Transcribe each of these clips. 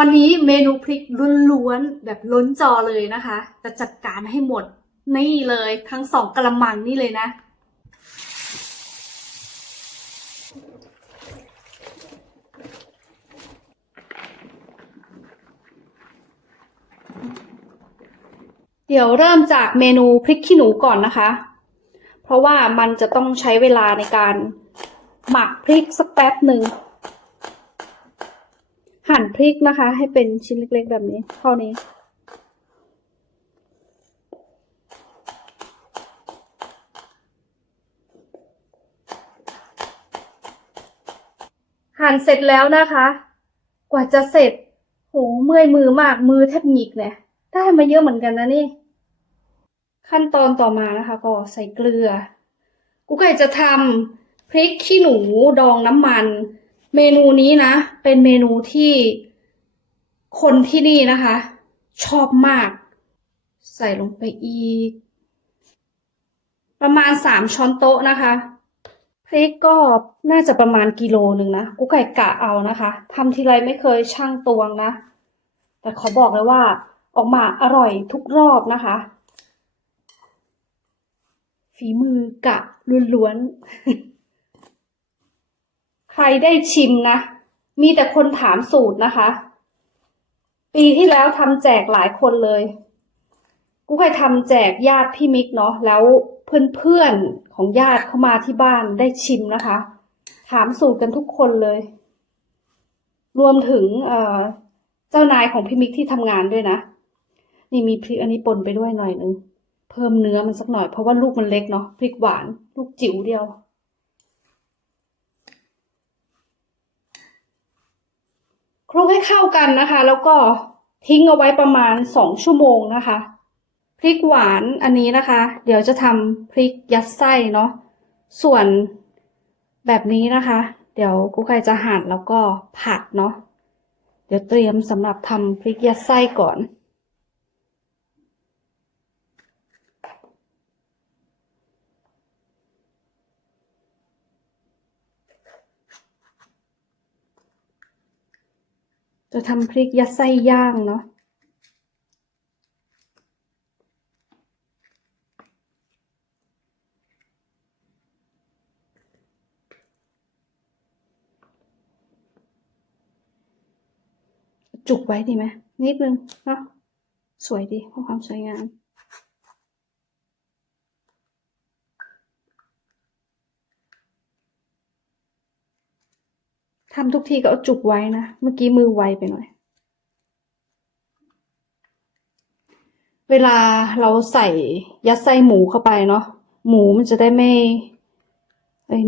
วันนี้เมนูพริกล้วนๆแบบล้นจอเลยนะคะจะจัดการให้หมดนี่เลยทั้งสองกระมังนี่เลยนะ เดี๋ยวเริ่มจากเมนูพริกขี้หนูก่อนนะคะ เพราะว่ามันจะต้องใช้เวลาในการหมักพริกสักแป๊บหนึ่ง พริกนะคะ ให้เป็นชิ้นเล็กๆแบบนี้เท่านี้ หั่นเสร็จแล้วนะคะ กว่าจะเสร็จโหเมื่อยมือมากมือแทบหงิกเนี่ยได้มาเยอะเหมือนกันนะนี่ ขั้นตอนต่อมานะคะ ก็ใส่เกลือ กูไก่จะทำพริกขี้หนูดองน้ำมัน เมนูนี้นะ เป็นเมนูที่ คนที่นี่นะคะ ชอบมาก ใส่ลงไปอีก ประมาณสามช้อนโต๊ะนะคะพริกก็น่าจะประมาณกิโลหนึ่งนะกูไก่กะเอานะคะทำทีไรไม่เคยช่างตวงนะ แต่ขอบอกเลยว่า ออกมาอร่อยทุกรอบนะคะ ฝีมือกะล้วนๆ ใครได้ชิมนะ มีแต่คนถามสูตรนะคะ ปีที่แล้วทำแจกหลายคนเลย กูเคยทำแจกญาติพี่มิกเนาะแล้วเพื่อนๆของญาติเข้ามาที่บ้านได้ชิมนะคะ ถามสูตรกันทุกคนเลย รวมถึงเจ้านายของพี่มิกที่ทำงานด้วยนะ นี่มีพริกอันนี้ปนไปด้วยหน่อยนึง เพิ่มเนื้อมันสักหน่อยเพราะว่าลูกมันเล็กเนาะพริกหวาน ลูกจิ๋วเดียว คลุกให้เข้ากันนะคะ แล้วก็ทิ้งเอาไว้ประมาณสองชั่วโมงนะคะ พริกหวานอันนี้นะคะ เดี๋ยวจะทำพริกยัดไส้เนาะส่วนแบบนี้นะคะ เดี๋ยวกุ๊กไก่จะหั่นแล้วก็ผัดเนาะเดี๋ยวเตรียมสำหรับทำพริกยัดไส้ก่อน จะทำพริกยัดไส้ย่างเนาะจุกไว้ดีไหมนิดนึงเนาะสวยดีเพื่อความสวยงาม ทำทุกทีก็เอาจุกไว้นะ เมื่อกี้มือไวไปหน่อย เวลาเราใส่ยัดไส้หมูเข้าไปเนาะ หมูมันจะได้ไม่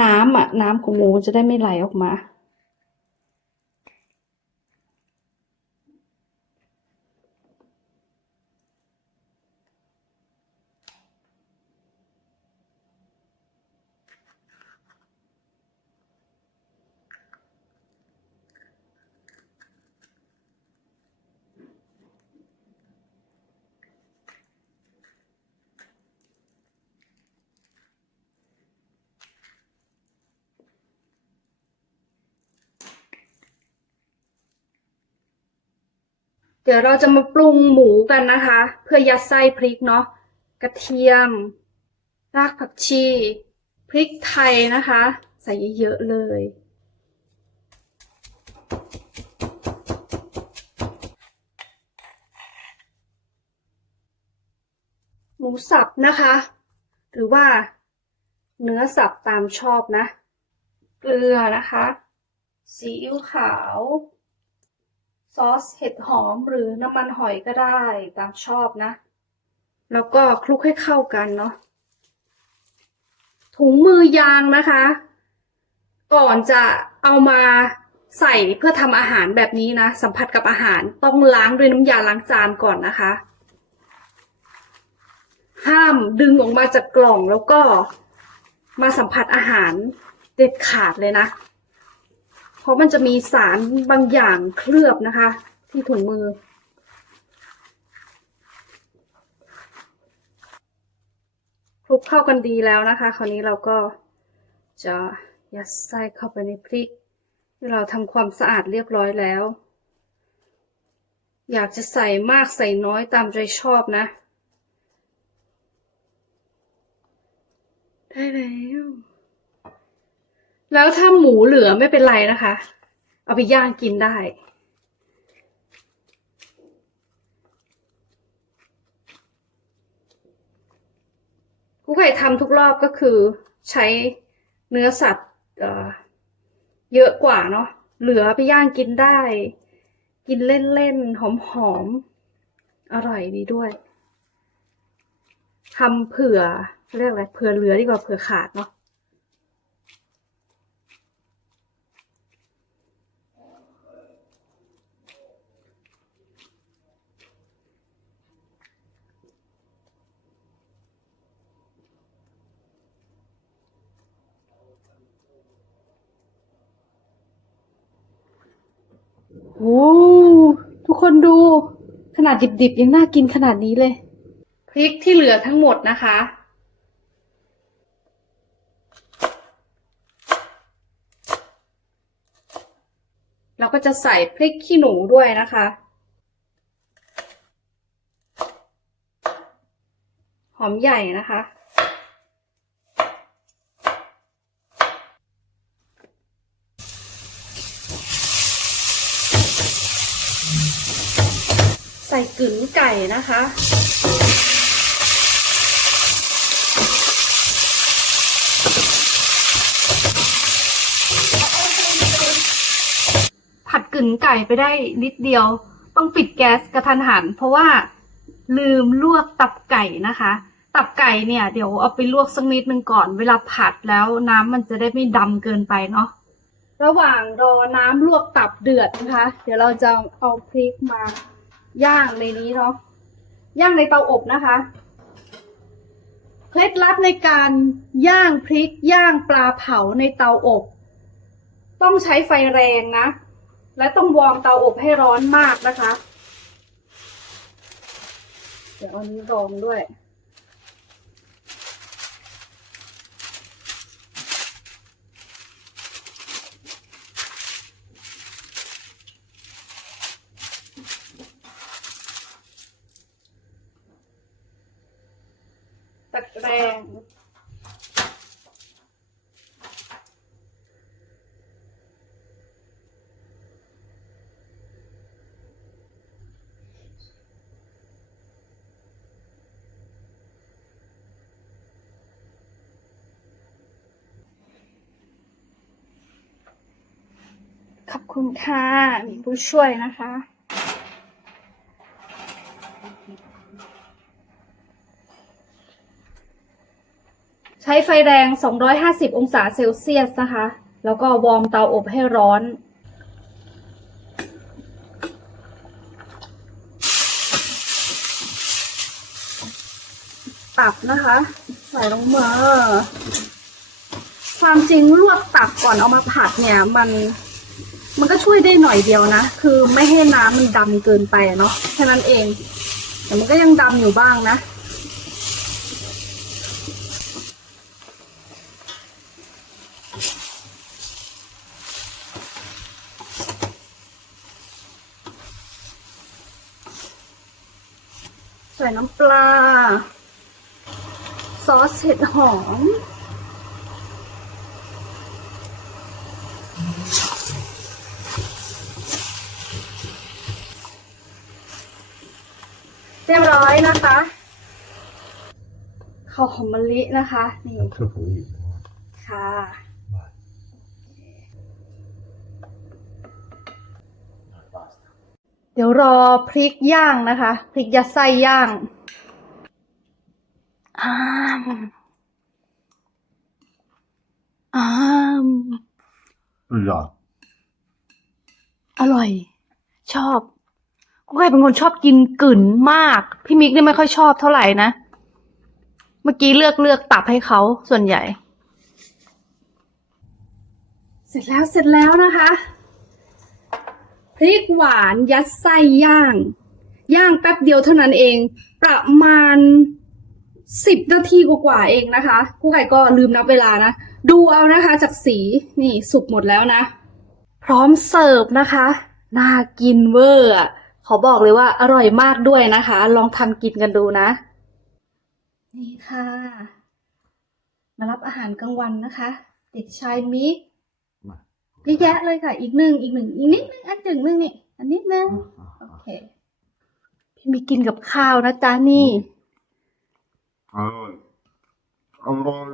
น้ำอะน้ำของหมูมันจะได้ไม่ไหลออกมา เดี๋ยวเราจะมาปรุงหมูกันนะคะ เพื่อยัดไส้พริกเนาะกระเทียม รากผักชี พริกไทยนะคะ ใส่เยอะๆเลย หมูสับนะคะ หรือว่าเนื้อสับตามชอบนะ เกลือนะคะ ซีอิ๊วขาว ซอสเห็ดหอมหรือน้ำมันหอยก็ได้ตามชอบนะ แล้วก็คลุกให้เข้ากันเนาะถุงมือยางนะคะ ก่อนจะเอามาใส่เพื่อทำอาหารแบบนี้นะ สัมผัสกับอาหารต้องล้างด้วยน้ำยาล้างจานก่อนนะคะ ห้ามดึงออกมาจากกล่องแล้วก็มาสัมผัสอาหารเด็ดขาดเลยนะ เพราะมันจะมีสารบางอย่างเคลือบนะคะ ที่ถุงมือ คลุกเข้ากันดีแล้วนะคะ คราวนี้เราก็จะยัดไส้เข้าไปในพริกเราทำความสะอาดเรียบร้อยแล้ว อยากจะใส่มากใส่น้อยตามใจชอบนะ ได้แล้ว แล้วถ้าหมูเหลือไม่เป็นไรนะคะ เอาไปย่างกินได้กุ๊กไก่ทำทุกรอบก็คือใช้เนื้อสัตว์เอ่อเยอะกว่าเนาะ เหลือไปย่างกินได้ กินเล่นๆ หอมๆ อร่อยดีด้วยทำเผื่อเรียกอะไร เผื่อเหลือดีกว่าเผื่อขาดเนาะ โอ้ทุกคนดู ขนาดดิบๆยังน่ากินขนาดนี้เลย พริกที่เหลือทั้งหมดนะคะ เราก็จะใส่พริกขี้หนูด้วยนะคะ หอมใหญ่นะคะ กึ๋นไก่นะคะ ผัดกึ๋นไก่ไปได้นิดเดียว ต้องปิดแก๊สกระทันหัน เพราะว่าลืมลวกตับไก่นะคะ ตับไก่เนี่ย เดี๋ยวเอาไปลวกสักนิดนึงก่อน เวลาผัดแล้วน้ำมันจะได้ไม่ดำเกินไปเนาะระหว่างรอน้ำลวกตับเดือดนะคะ เดี๋ยวเราจะเอาพริกมา ย่างในนี้เนาะย่างในเตาอบนะคะเคล็ดลับในการย่างพริกย่างปลาเผาในเตาอบ ต้องใช้ไฟแรงนะ และต้องวอร์มเตาอบให้ร้อนมากนะคะ เดี๋ยวเอานี้รองด้วย คุณค่ะ มีผู้ช่วยนะคะ ใช้ไฟแรง 250 องศาเซลเซียสนะคะ แล้วก็วอร์มเตาอบให้ร้อนตับนะคะ ใส่ลงมาความจริงลวกตับก่อนเอามาผัดเนี่ยมัน มันก็ช่วยได้หน่อยเดียวนะ คือไม่ให้น้ำมันดำเกินไปเนาะแค่นั้นเอง แต่มันก็ยังดำอยู่บ้างนะ ใส่น้ำปลา ซอสเห็ดหอม รียบร้อยนะคะข้าวหอมมะลินะคะ นี่ Jag tror på det. ค่ะ Basta. เดี๋ยวรอพริกย่างนะคะ พริกยัดไส้ย่างอ้ามอ้าม Ja. อร่อย ชอบ กูไก่เป็นคนชอบกินกึ่นมาก พี่มิกนี่ไม่ค่อยชอบเท่าไหร่นะ เมื่อกี้เลือกเลือกตับให้เขาส่วนใหญ่ เสร็จแล้วเสร็จแล้วนะคะพริกหวานยัดไส้ย่าง ย่างแป๊บเดียวเท่านั้นเอง ประมาณสิบนาทีกว่าๆเองนะคะกูไก่ก็ลืมนับเวลานะ ดูเอานะคะจากสีนี่สุกหมดแล้วนะ พร้อมเสิร์ฟนะคะ น่ากินเวอร์อะ ขอบอกเลยว่าอร่อยมากด้วยนะคะ ลองทำกินกันดูนะ นี่ค่ะ มารับอาหารกลางวันนะคะ เด็กชายมิกมาเยอะแยะเลยค่ะ อีกหนึ่งอีกหนึ่งอีกนิดนึงอันหนึ่งนึงนี่อันนิดนึงโอเค พี่มิกกินกับข้าวนะจ๊ะนี่อร่อยอร่อย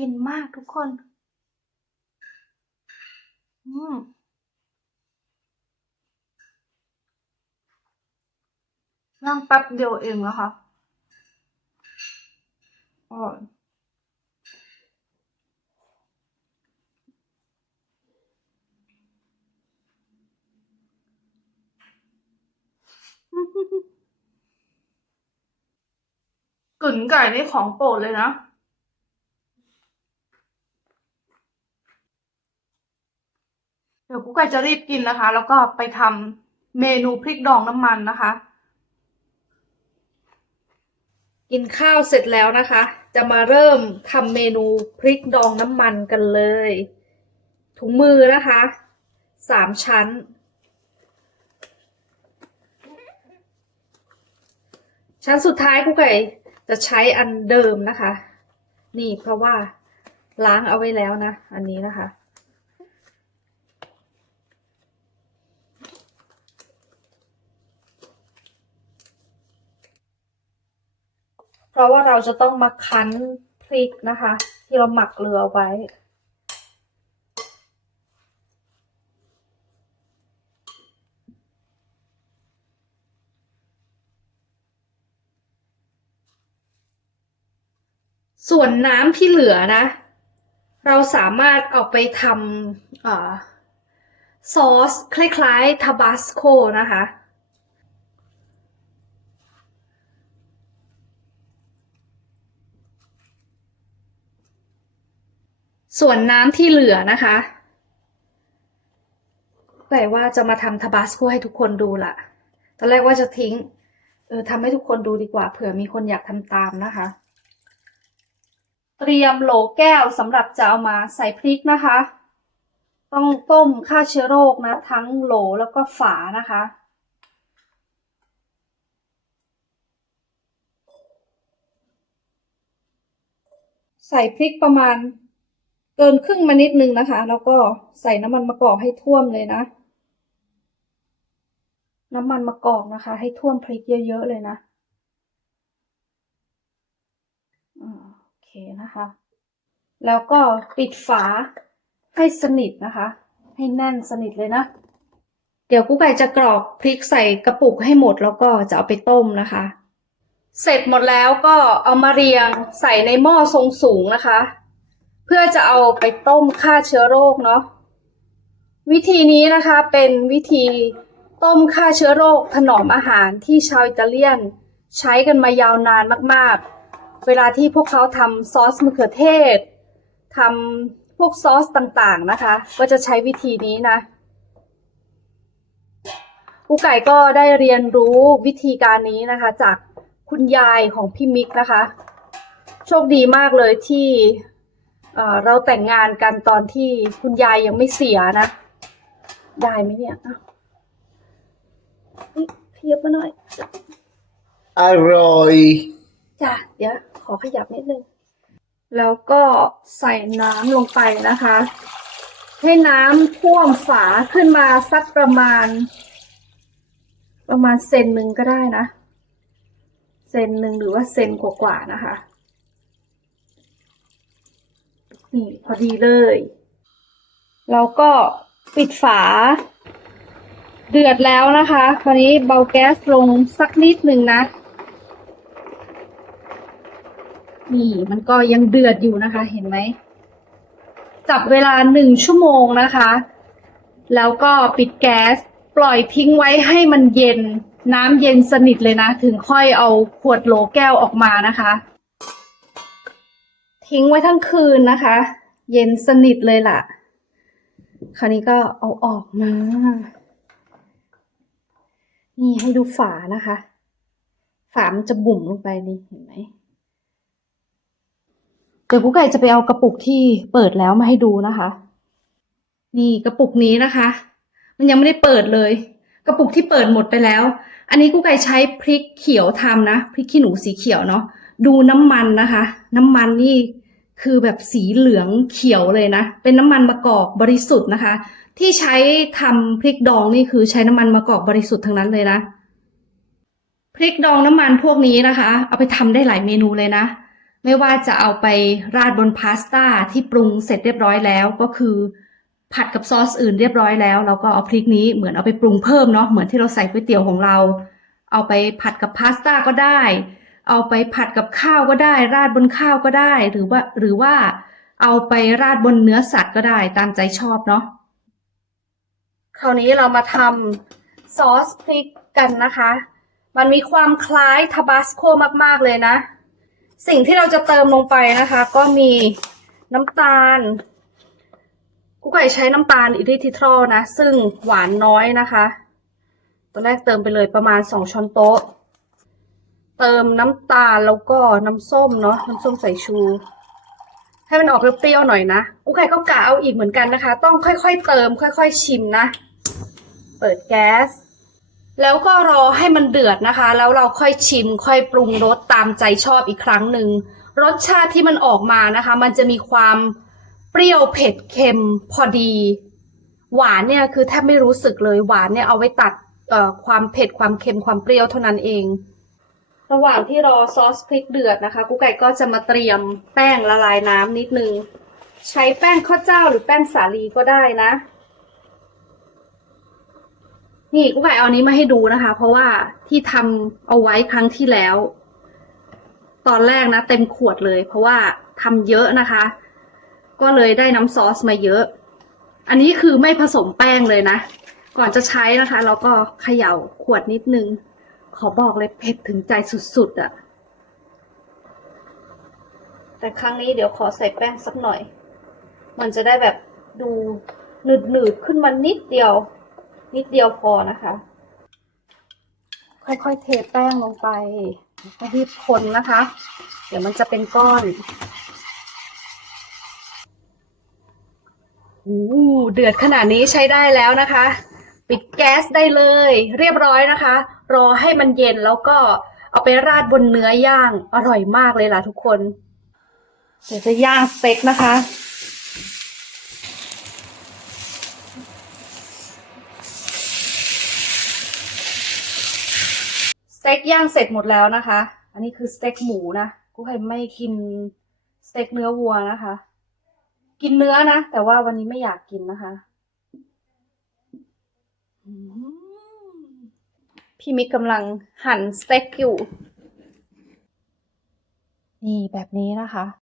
กินมากทุกคน อืมนั่งแป๊บเดียวเองแล้วค่ะอร่อยกึ่นไก่นี่ของโปรดเลยนะ เดี๋ยวกุ๊กไก่จะรีบกินนะคะ แล้วก็ไปทำเมนูพริกดองน้ำมันนะคะ กินข้าวเสร็จแล้วนะคะ จะมาเริ่มทำเมนูพริกดองน้ำมันกันเลย ถุงมือนะคะสามชั้น ชั้นสุดท้ายกุ๊กไก่จะใช้อันเดิมนะคะ นี่เพราะว่าล้างเอาไว้แล้วนะ อันนี้นะคะ ราะว่าเราจะต้องมาคั้นพริกนะคะ ที่เราหมักเกลือไว้ ส่วนน้ำที่เหลือนะ เราสามารถเอาไปทำซอส คล้าย ๆ ทาบาสโกนะคะ ส่วนน้ำที่เหลือนะคะแปลว่าจะมาทำทบาสโกให้ทุกคนดูละตอนแรกว่าจะทิ้ง เออทำให้ทุกคนดูดีกว่า เผื่อมีคนอยากทำตามนะคะ เตรียมโหลแก้วสำหรับจะเอามาใส่พริกนะคะ ต้องต้มฆ่าเชื้อโรคนะ ทั้งโหลแล้วก็ฝานะคะใส่พริกประมาณ เกินครึ่งมานิดนึงนะคะ แล้วก็ใส่น้ำมันมะกอกให้ท่วมเลยนะ น้ำมันมะกอกนะคะ ให้ท่วมพริกเยอะๆเลยนะโอเคนะคะ แล้วก็ปิดฝาให้สนิทนะคะ ให้แน่นสนิทเลยนะ เดี๋ยวกุ๊กไก่จะกรอกพริกใส่กระปุกให้หมดแล้วก็จะเอาไปต้มนะคะ เสร็จหมดแล้วก็เอามาเรียงใส่ในหม้อทรงสูงนะคะ พื่อจะเอาไปต้มฆ่าเชื้อโรคเนาะวิธีนี้นะคะเป็นวิธีต้มฆ่าเชื้อโรคถนอมอาหารที่ชาวอิตาเลียนใช้กันมายาวนานมากๆ เวลาที่พวกเขาทำซอสมะเขือเทศทำพวกซอสต่างๆนะคะ ก็จะใช้วิธีนี้นะกูไก่ก็ได้เรียนรู้วิธีการนี้นะคะ จากคุณยายของพี่มิกนะคะ โชคดีมากเลยที่ เอ่อเราแต่งงานกันตอนที่คุณยายยังไม่เสียนะ ได้ไหมเนี่ยอ้าวนี่ขยับมาหน่อย อร่อย จ้ะ เดี๋ยว ขอขยับนิดนึง แล้วก็ใส่น้ำลงไปนะคะ ให้น้ำท่วมฝาขึ้นมาสักประมาณ ประมาณเซนหนึ่งก็ได้นะ เซนหนึ่งหรือว่าเซนกว่าๆนะคะ นี่พอดีเลย แล้วก็ปิดฝา เดือดแล้วนะคะคราวนี้เบาแก๊สลงสักนิดหนึ่งนะ นี่มันก็ยังเดือดอยู่นะคะ เห็นไหม จับเวลาหนึ่งชั่วโมงนะคะ แล้วก็ปิดแก๊สปล่อยทิ้งไว้ให้มันเย็นน้ำเย็นสนิทเลยนะ ถึงค่อยเอาขวดโหลแก้วออกมานะคะ ทิ้งไว้ทั้งคืนนะคะ เย็นสนิทเลยล่ะ คราวนี้ก็เอาออกมา นี่ให้ดูฝานะคะ ฝามันจะบุ๋มลงไปนี่เห็นไหมเดี๋ยวกุ๊กไก่จะไปเอากระปุกที่เปิดแล้วมาให้ดูนะคะ นี่กระปุกนี้นะคะ มันยังไม่ได้เปิดเลย กระปุกที่เปิดหมดไปแล้ว อันนี้กุ๊กไก่ใช้พริกเขียวทำนะพริกขี้หนูสีเขียวเนาะดูน้ำมันนะคะ น้ำมันนี่ คือแบบสีเหลืองเขียวเลยนะ เป็นน้ำมันมะกอกบริสุทธิ์นะคะ ที่ใช้ทำพริกดองนี่คือใช้น้ำมันมะกอกบริสุทธิ์ทั้งนั้นเลยนะ พริกดองน้ำมันพวกนี้นะคะ เอาไปทำได้หลายเมนูเลยนะ ไม่ว่าจะเอาไปราดบนพาสต้าที่ปรุงเสร็จเรียบร้อยแล้วก็คือผัดกับซอสอื่นเรียบร้อยแล้วเราก็เอาพริกนี้เหมือนเอาไปปรุงเพิ่มเนาะเหมือนที่เราใส่ก๋วยเตี๋ยวของเรา เอาไปผัดกับพาสต้าก็ได้ เอาไปผัดกับข้าวก็ได้ ราดบนข้าวก็ได้ หรือว่า หรือว่า เอาไปราดบนเนื้อสัตว์ก็ได้ตามใจชอบเนาะคราวนี้เรามาทำซอสพริกกันนะคะ มันมีความคล้ายทาบาสโกมากๆเลยนะ สิ่งที่เราจะเติมลงไปนะคะ ก็มีน้ำตาลกุ๊กไก่ใช้น้ำตาลอิริทิทรอลนะ ซึ่งหวานน้อยนะคะ ตอนแรกเติมไปเลยประมาณสองช้อนโต๊ะ เติมน้ำตาลแล้วก็น้ำส้มเนาะน้ำส้มสายชู ให้มันออกเปรี้ยวๆหน่อยนะกุ๊กไก่ก็กะเอาอีกเหมือนกันนะคะ ต้องค่อยๆเติม ค่อย ๆ ชิมนะ เปิดแก๊ส แล้วก็รอให้มันเดือดนะคะ แล้วเราค่อยชิม ค่อยปรุงรสตามใจชอบอีกครั้งหนึ่งรสชาติที่มันออกมานะคะ มันจะมีความเปรี้ยวเผ็ดเค็มพอดี หวานเนี่ยคือแทบไม่รู้สึกเลยหวานเนี่ยเอาไว้ตัดความเผ็ดความเค็มความเปรี้ยวเท่านั้นเอง ระหว่างที่รอซอสพริกเดือดนะคะกุ๊กไก่ก็จะมาเตรียมแป้งละลายน้ำนิดนึง ใช้แป้งข้าวเจ้าหรือแป้งสาลีก็ได้นะ นี่กุ๊กไก่เอาอันนี้มาให้ดูนะคะ เพราะว่าที่ทำเอาไว้ครั้งที่แล้ว ตอนแรกนะเต็มขวดเลย เพราะว่าทำเยอะนะคะ ก็เลยได้น้ำซอสมาเยอะ อันนี้คือไม่ผสมแป้งเลยนะ ก่อนจะใช้นะคะ เราก็เขย่าขวดนิดนึง ขอบอกเลยเผ็ดถึงใจสุดๆอะ่ะ แต่ครั้งนี้เดี๋ยวขอใส่แป้งสักหน่อย มันจะได้แบบดูหนืดๆขึ้นมานิดเดียว นิดเดียวพอนะคะ ค่อยๆเทแป้งลงไปแล้วก็รีบคนนะคะ เดี๋ยวมันจะเป็นก้อนอู้เดือดขนาดนี้ใช้ได้แล้วนะคะ ปิดแก๊สได้เลย เรียบร้อยนะคะ รอให้มันเย็นแล้วก็เอาไปราดบนเนื้อย่างอร่อยมากเลยล่ะทุกคน เดี๋ยวจะย่างสเต็กนะคะ สเต็กย่างเสร็จหมดแล้วนะคะ อันนี้คือสเต็กหมูนะกูเคยไม่กินสเต็กเนื้อวัวนะคะ กินเนื้อนะ แต่ว่าวันนี้ไม่อยากกินนะคะ อืม พี่มิกกำลังหั่นสเต็กอยู่ นี่แบบนี้นะคะ